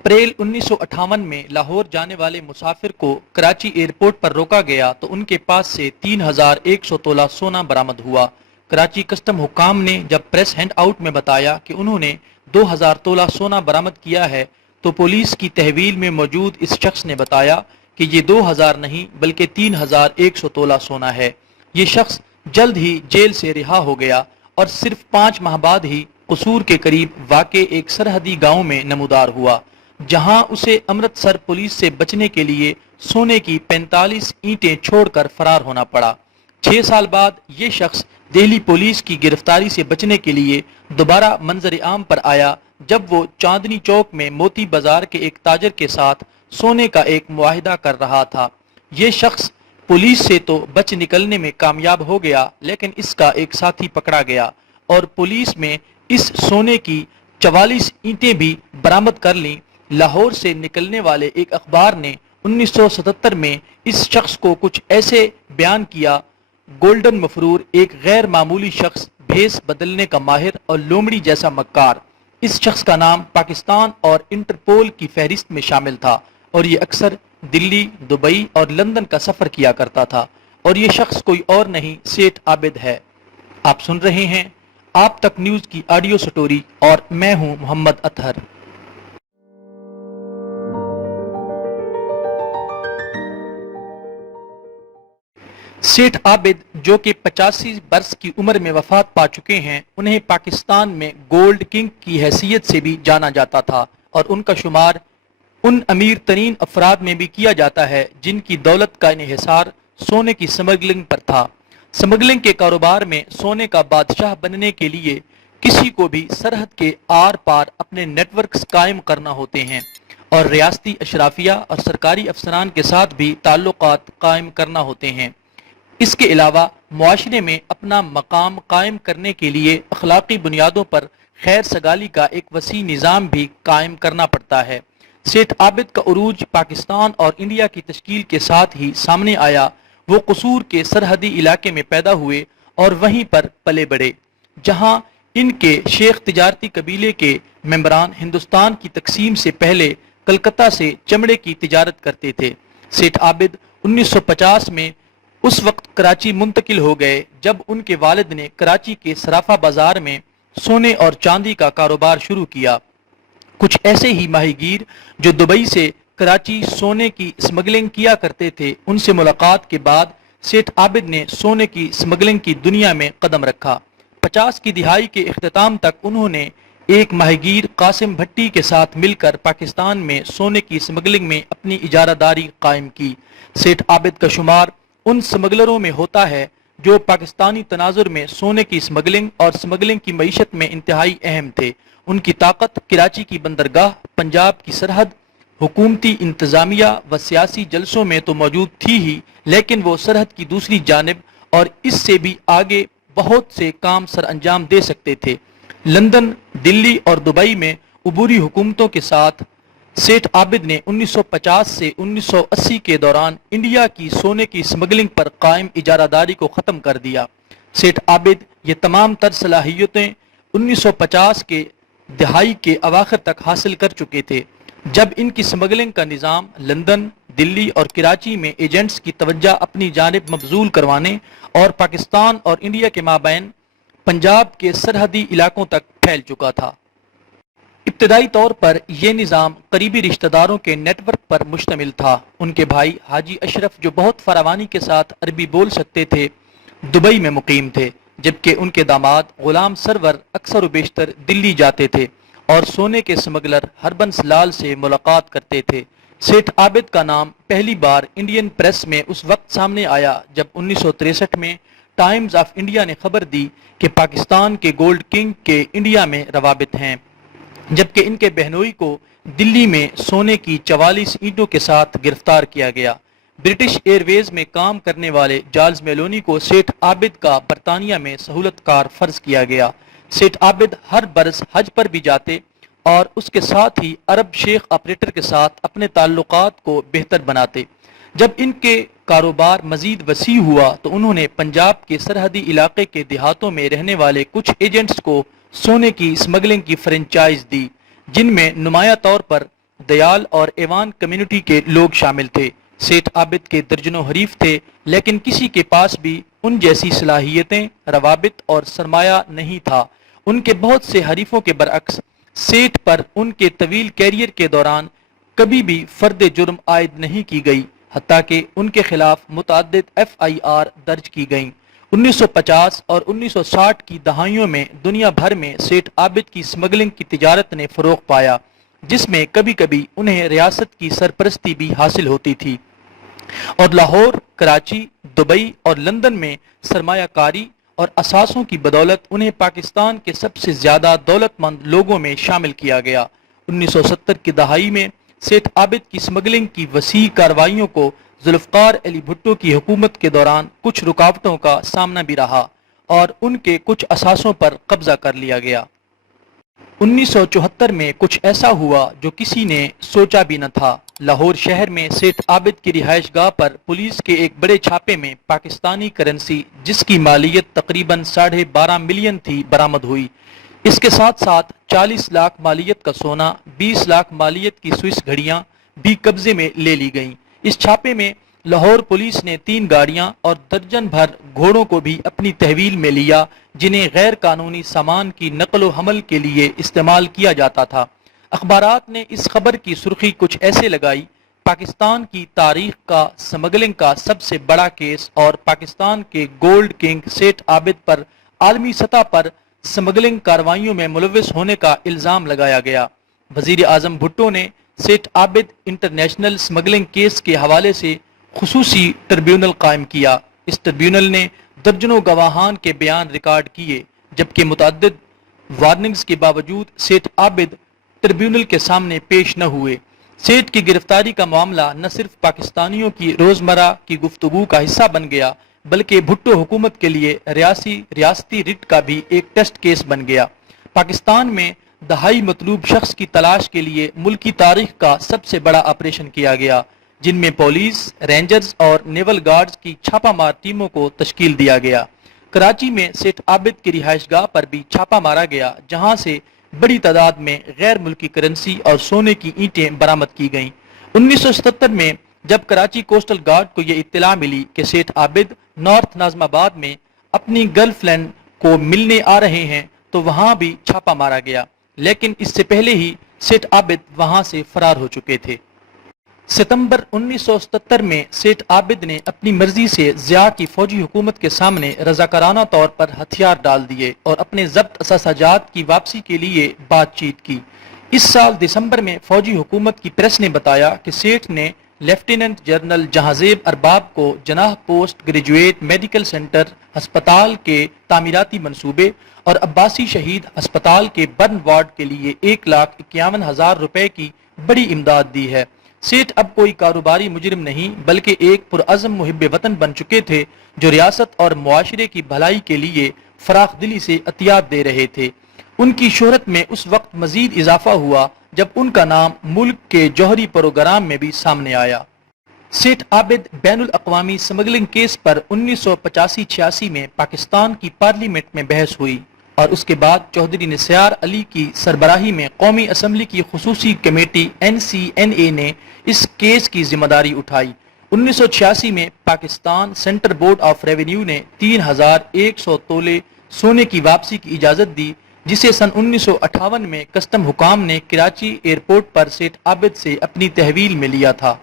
April 1958 میں لاہور جانے والے مسافر کو کراچی ایئرپورٹ پر روکا گیا تو ان کے پاس سے 3100 تولہ سونا برآمد ہوا۔ کراچی کسٹم حکام نے جب پریس ہینڈ آؤٹ میں بتایا کہ انہوں نے 2000 تولہ سونا برآمد کیا ہے تو پولیس کی تحویل میں موجود اس شخص نے بتایا کہ یہ 2000 نہیں بلکہ 3100 تولہ سونا ہے۔ یہ شخص جلد ہی جیل سے رہا ہو گیا اور صرف 5 ماہ بعد ہی قصور کے قریب واقع ایک سرحدی گاؤں میں نمودار ہوا، جہاں اسے امرتسر پولیس سے بچنے کے لیے سونے کی 45 اینٹیں چھوڑ کر فرار ہونا پڑا۔ 6 سال بعد یہ شخص دہلی پولیس کی گرفتاری سے بچنے کے لیے دوبارہ منظر عام پر آیا جب وہ چاندنی چوک میں موتی بازار کے ایک تاجر کے ساتھ سونے کا ایک معاہدہ کر رہا تھا۔ یہ شخص پولیس سے تو بچ نکلنے میں کامیاب ہو گیا، لیکن اس کا ایک ساتھی پکڑا گیا اور پولیس میں اس سونے کی 44 اینٹیں بھی برآمد کر لیں۔ لاہور سے نکلنے والے ایک اخبار نے 1977 میں اس شخص کو کچھ ایسے بیان کیا: گولڈن مفرور، ایک غیر معمولی شخص، بھیس بدلنے کا ماہر اور لومڑی جیسا مکار۔ اس شخص کا نام پاکستان اور انٹرپول کی فہرست میں شامل تھا اور یہ اکثر دلی، دبئی اور لندن کا سفر کیا کرتا تھا، اور یہ شخص کوئی اور نہیں سیٹھ عابد ہے۔ آپ سن رہے ہیں آپ تک نیوز کی آڈیو سٹوری اور میں ہوں محمد اطہر۔ سیٹھ عابد جو کہ 85 برس کی عمر میں وفات پا چکے ہیں، انہیں پاکستان میں گولڈ کنگ کی حیثیت سے بھی جانا جاتا تھا اور ان کا شمار ان امیر ترین افراد میں بھی کیا جاتا ہے جن کی دولت کا انحصار سونے کی سمگلنگ پر تھا۔ سمگلنگ کے کاروبار میں سونے کا بادشاہ بننے کے لیے کسی کو بھی سرحد کے آر پار اپنے نیٹ ورکس قائم کرنا ہوتے ہیں اور ریاستی اشرافیہ اور سرکاری افسران کے ساتھ بھی تعلقات قائم کرنا ہوتے ہیں۔ اس کے علاوہ معاشرے میں اپنا مقام قائم کرنے کے لیے اخلاقی بنیادوں پر خیر سگالی کا ایک وسیع نظام بھی قائم کرنا پڑتا ہے۔ سیٹھ عابد کا عروج پاکستان اور انڈیا کی تشکیل کے ساتھ ہی سامنے آیا۔ وہ قصور کے سرحدی علاقے میں پیدا ہوئے اور وہیں پر پلے بڑھے، جہاں ان کے شیخ تجارتی قبیلے کے ممبران ہندوستان کی تقسیم سے پہلے کلکتہ سے چمڑے کی تجارت کرتے تھے۔ سیٹھ عابد 1950 میں اس وقت کراچی منتقل ہو گئے جب ان کے والد نے کراچی کے صرافہ بازار میں سونے اور چاندی کا کاروبار شروع کیا۔ کچھ ایسے ہی ماہی گیر جو دبئی سے کراچی سونے کی سمگلنگ کیا کرتے تھے، ان سے ملاقات کے بعد سیٹھ عابد نے سونے کی سمگلنگ کی دنیا میں قدم رکھا۔ 50 کی دہائی کے اختتام تک انہوں نے ایک ماہی گیر قاسم بھٹی کے ساتھ مل کر پاکستان میں سونے کی سمگلنگ میں اپنی اجارہ داری قائم کی۔ سیٹھ عابد کا شمار ان سمگلروں میں ہوتا ہے جو پاکستانی تناظر میں سونے کی سمگلنگ اور سمگلنگ کی معیشت میں انتہائی اہم تھے۔ ان کی طاقت کراچی کی بندرگاہ، پنجاب کی سرحد، حکومتی انتظامیہ و سیاسی جلسوں میں تو موجود تھی ہی، لیکن وہ سرحد کی دوسری جانب اور اس سے بھی آگے بہت سے کام سر انجام دے سکتے تھے۔ لندن، دلی اور دبئی میں عبوری حکومتوں کے ساتھ سیٹھ عابد نے 1950 سے 1980 کے دوران انڈیا کی سونے کی سمگلنگ پر قائم اجارہ داری کو ختم کر دیا۔ سیٹھ عابد یہ تمام تر صلاحیتیں 1950 کے دہائی کے اواخر تک حاصل کر چکے تھے، جب ان کی سمگلنگ کا نظام لندن، دلی اور کراچی میں ایجنٹس کی توجہ اپنی جانب مبذول کروانے اور پاکستان اور انڈیا کے مابین پنجاب کے سرحدی علاقوں تک پھیل چکا تھا۔ ابتدائی طور پر یہ نظام قریبی رشتہ داروں کے نیٹ ورک پر مشتمل تھا۔ ان کے بھائی حاجی اشرف جو بہت فراوانی کے ساتھ عربی بول سکتے تھے، دبئی میں مقیم تھے، جبکہ ان کے داماد غلام سرور اکثر و بیشتر دلی جاتے تھے اور سونے کے سمگلر ہربنس لال سے ملاقات کرتے تھے۔ سیٹھ عابد کا نام پہلی بار انڈین پریس میں اس وقت سامنے آیا جب 1963 میں ٹائمز آف انڈیا نے خبر دی کہ پاکستان کے گولڈ کنگ کے انڈیا میں روابط ہیں، جبکہ ان کے بہنوئی کو دلی میں سونے کی 44 اینٹوں کے ساتھ گرفتار کیا گیا۔ برٹش ایئر ویز میں کام کرنے والے جارج میلونی کو سیٹھ عابد کا برطانیہ میں سہولت کار فرض کیا گیا۔ سیٹھ عابد ہر برس حج پر بھی جاتے اور اس کے ساتھ ہی عرب شیخ آپریٹر کے ساتھ اپنے تعلقات کو بہتر بناتے۔ جب ان کے کاروبار مزید وسیع ہوا تو انہوں نے پنجاب کے سرحدی علاقے کے دیہاتوں میں رہنے والے کچھ ایجنٹس کو سونے کی سمگلنگ کی فرنچائز دی، جن میں نمایاں طور پر دیال اور ایوان کمیونٹی کے لوگ شامل تھے۔ سیٹھ عابد کے درجنوں حریف تھے، لیکن کسی کے پاس بھی ان جیسی صلاحیتیں، روابط اور سرمایہ نہیں تھا۔ ان کے بہت سے حریفوں کے برعکس سیٹھ پر ان کے طویل کیریئر کے دوران کبھی بھی فرد جرم عائد نہیں کی گئی، حتیٰ کہ ان کے خلاف متعدد FIR درج کی گئیں۔ 1950 اور 1960 کی دہائیوں میں دنیا بھر میں سیٹھ عابد کی سمگلنگ کی تجارت نے فروغ پایا، جس میں کبھی کبھی انہیں ریاست کی سرپرستی بھی حاصل ہوتی تھی، اور لاہور، کراچی، دبئی اور لندن میں سرمایہ کاری اور اثاثوں کی بدولت انہیں پاکستان کے سب سے زیادہ دولت مند لوگوں میں شامل کیا گیا۔ 1970 کی دہائی میں سیٹھ عابد کی سمگلنگ کی وسیع کارروائیوں کو ذوالفقار علی بھٹو کی حکومت کے دوران کچھ رکاوٹوں کا سامنا بھی رہا اور ان کے کچھ اثاثوں پر قبضہ کر لیا گیا۔ 1974 میں کچھ ایسا ہوا جو کسی نے سوچا بھی نہ تھا۔ لاہور شہر میں سیٹھ عابد کی رہائش گاہ پر پولیس کے ایک بڑے چھاپے میں پاکستانی کرنسی جس کی مالیت تقریباً 12.5 ملین تھی برآمد ہوئی۔ اس کے ساتھ ساتھ 40 لاکھ مالیت کا سونا، 20 لاکھ مالیت کی سوئس گھڑیاں بھی قبضے میں لے لی گئیں۔ اس چھاپے میں لاہور پولیس نے 3 گاڑیاں اور درجن بھر گھوڑوں کو بھی اپنی تحویل میں لیا، جنہیں غیر قانونی سامان کی نقل و حمل کے لیے استعمال کیا جاتا تھا۔ اخبارات نے اس خبر کی سرخی کچھ ایسے لگائی: پاکستان کی تاریخ کا سمگلنگ کا سب سے بڑا کیس اور پاکستان کے گولڈ کنگ سیٹھ عابد پر عالمی سطح پر سمگلنگ کارروائیوں میں ملوث ہونے کا الزام لگایا گیا۔ وزیر اعظم بھٹو نے سیٹھ عابد انٹرنیشنل سمگلنگ کیس کے حوالے سے خصوصی ٹریبیونل قائم کیا۔ اس ٹریبیونل نے درجنوں گواہان کے بیان ریکارڈ کیے، جبکہ متعدد وارننگز کے باوجود سیٹھ عابد ٹریبیونل کے سامنے پیش نہ ہوئے۔ سیٹھ کی گرفتاری کا معاملہ نہ صرف پاکستانیوں کی روزمرہ کی گفتگو کا حصہ بن گیا، بلکہ بھٹو حکومت کے لیے ریاستی رٹ کا بھی ایک ٹیسٹ کیس بن گیا۔ پاکستان میں دہائی مطلوب شخص کی تلاش کے لیے ملکی تاریخ کا سب سے بڑا آپریشن کیا گیا، جن میں پولیس، رینجرز اور نیول گارڈز کی چھاپہ مار ٹیموں کو تشکیل دیا گیا۔ کراچی میں سیٹھ عابد کی رہائش گاہ پر بھی چھاپہ مارا گیا، جہاں سے بڑی تعداد میں غیر ملکی کرنسی اور سونے کی اینٹیں برآمد کی گئیں۔ 1977 میں جب کراچی کوسٹل گارڈ کو یہ اطلاع ملی کہ سیٹھ عابد نارتھ ناظم آباد میں اپنی گرل فرینڈ کو ملنے آ رہے ہیں تو وہاں بھی چھاپہ مارا گیا، لیکن اس سے پہلے ہی سیٹھ عابد وہاں سے فرار ہو چکے تھے۔ ستمبر 1977 میں سیٹھ عابد نے اپنی مرضی سے ضیاء کی فوجی حکومت کے سامنے رضاکارانہ طور پر ہتھیار ڈال دیے اور اپنے ضبط اثاثہ جات کی واپسی کے لیے بات چیت کی۔ اس سال دسمبر میں فوجی حکومت کی پریس نے بتایا کہ سیٹھ نے لیفٹیننٹ جنرل جہانزیب ارباب کو جناح پوسٹ گریجویٹ میڈیکل سینٹر ہسپتال کے تعمیراتی منصوبے اور عباسی شہید ہسپتال کے برن وارڈ کے لیے 1,51,000 روپے کی بڑی امداد دی ہے۔ سیٹھ اب کوئی کاروباری مجرم نہیں، بلکہ ایک پرعزم محب وطن بن چکے تھے جو ریاست اور معاشرے کی بھلائی کے لیے فراخ دلی سے عطیات دے رہے تھے۔ ان کی شہرت میں اس وقت مزید اضافہ ہوا جب ان کا نام ملک کے جوہری پروگرام میں بھی سامنے آیا۔ سیٹھ عابد بین الاقوامی سمگلنگ کیس پر 1985-86 میں پاکستان کی پارلیمنٹ میں بحث ہوئی اور اس کے بعد چودھری نثار علی کی سربراہی میں قومی اسمبلی کی خصوصی کمیٹی NCNA نے اس کیس کی ذمہ داری اٹھائی۔ 1986 میں Pakistan centre board of revenue نے 3,100 تولے سونے کی واپسی کی اجازت دی، جسے سن 1958 میں کسٹم حکام نے کراچی ایئرپورٹ پر سیٹھ عابد سے اپنی تحویل میں لیا تھا۔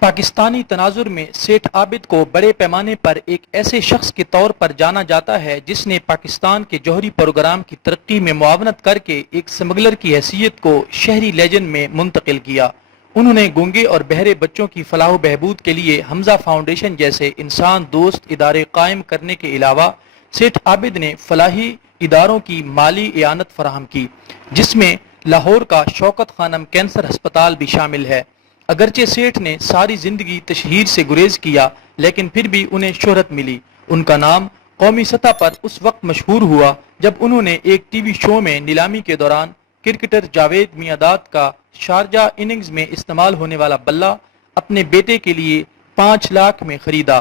پاکستانی تناظر میں سیٹھ عابد کو بڑے پیمانے پر ایک ایسے شخص کے طور پر جانا جاتا ہے جس نے پاکستان کے جوہری پروگرام کی ترقی میں معاونت کر کے ایک سمگلر کی حیثیت کو شہری لیجنڈ میں منتقل کیا۔ انہوں نے گونگے اور بہرے بچوں کی فلاح و بہبود کے لیے حمزہ فاؤنڈیشن جیسے انسان دوست ادارے قائم کرنے کے علاوہ سیٹھ عابد نے فلاحی اداروں کی مالی اعانت فراہم کی، جس میں لاہور کا شوکت خانم کینسر ہسپتال بھی شامل ہے۔ اگرچہ سیٹھ نے ساری زندگی تشہیر سے گریز کیا، لیکن پھر بھی انہیں شہرت ملی۔ ان کا نام قومی سطح پر اس وقت مشہور ہوا جب انہوں نے ایک ٹی وی شو میں نیلامی کے دوران کرکٹر جاوید میاں کا شارجہ اننگز میں استعمال ہونے والا بلہ اپنے بیٹے کے لیے 5 لاکھ میں خریدا۔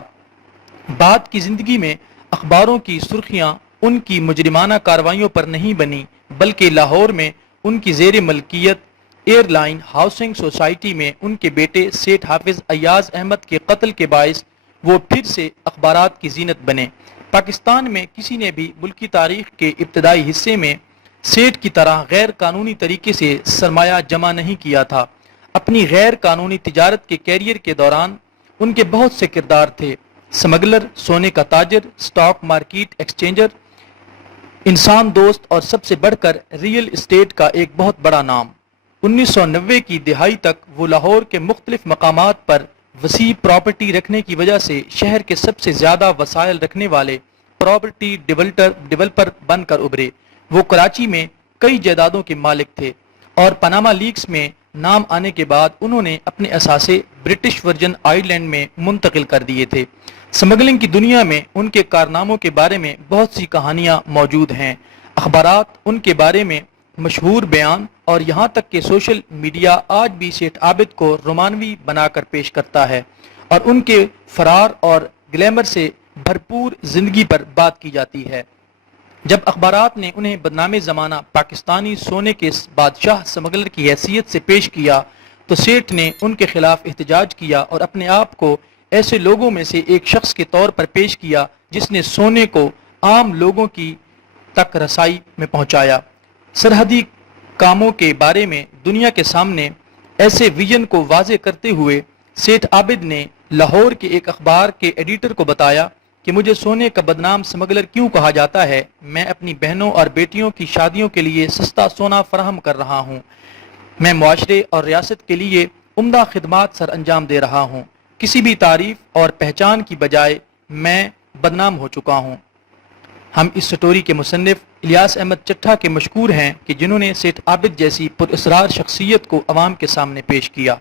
بعد کی زندگی میں اخباروں کی سرخیاں ان کی مجرمانہ کارروائیوں پر نہیں بنی، بلکہ لاہور میں ان کی زیر ملکیت ایئر لائن ہاؤسنگ سوسائٹی میں ان کے بیٹے سیٹھ حافظ ایاز احمد کے قتل کے باعث وہ پھر سے اخبارات کی زینت بنے۔ پاکستان میں کسی نے بھی ملکی تاریخ کے ابتدائی حصے میں سیٹھ کی طرح غیر قانونی طریقے سے سرمایہ جمع نہیں کیا تھا۔ اپنی غیر قانونی تجارت کے کیریئر کے دوران ان کے بہت سے کردار تھے: سمگلر، سونے کا تاجر، سٹاک مارکیٹ ایکسچینجر، انسان دوست اور سب سے بڑھ کر ریئل اسٹیٹ کا ایک بہت بڑا نام۔ 1990 کی دہائی تک وہ لاہور کے مختلف مقامات پر وسیع پراپرٹی رکھنے کی وجہ سے شہر کے سب سے زیادہ وسائل رکھنے والے پراپرٹی ڈیولپر بن کر ابھرے۔ وہ کراچی میں کئی جائیدادوں کے مالک تھے اور پاناما لیکس میں نام آنے کے بعد انہوں نے اپنے اثاثے برٹش ورجن آئی لینڈ میں منتقل کر دیے تھے۔ سمگلنگ کی دنیا میں ان کے کارناموں کے بارے میں بہت سی کہانیاں موجود ہیں۔ اخبارات ان کے بارے میں مشہور بیان اور یہاں تک کہ سوشل میڈیا آج بھی سیٹھ عابد کو رومانوی بنا کر پیش کرتا ہے اور ان کے فرار اور گلیمر سے بھرپور زندگی پر بات کی جاتی ہے۔ جب اخبارات نے انہیں بدنام زمانہ پاکستانی سونے کے بادشاہ سمگلر کی حیثیت سے پیش کیا تو سیٹھ نے ان کے خلاف احتجاج کیا اور اپنے آپ کو ایسے لوگوں میں سے ایک شخص کے طور پر پیش کیا جس نے سونے کو عام لوگوں کی تک رسائی میں پہنچایا۔ سرحدی کاموں کے بارے میں دنیا کے سامنے ایسے ویژن کو واضح کرتے ہوئے سیٹھ عابد نے لاہور کے ایک اخبار کے ایڈیٹر کو بتایا کہ مجھے سونے کا بدنام سمگلر کیوں کہا جاتا ہے؟ میں اپنی بہنوں اور بیٹیوں کی شادیوں کے لیے سستا سونا فراہم کر رہا ہوں۔ میں معاشرے اور ریاست کے لیے عمدہ خدمات سر انجام دے رہا ہوں۔ کسی بھی تعریف اور پہچان کی بجائے میں بدنام ہو چکا ہوں۔ ہم اس سٹوری کے مصنف الیاس احمد چٹھا کے مشکور ہیں کہ جنہوں نے سیٹھ عابد جیسی پراسرار شخصیت کو عوام کے سامنے پیش کیا۔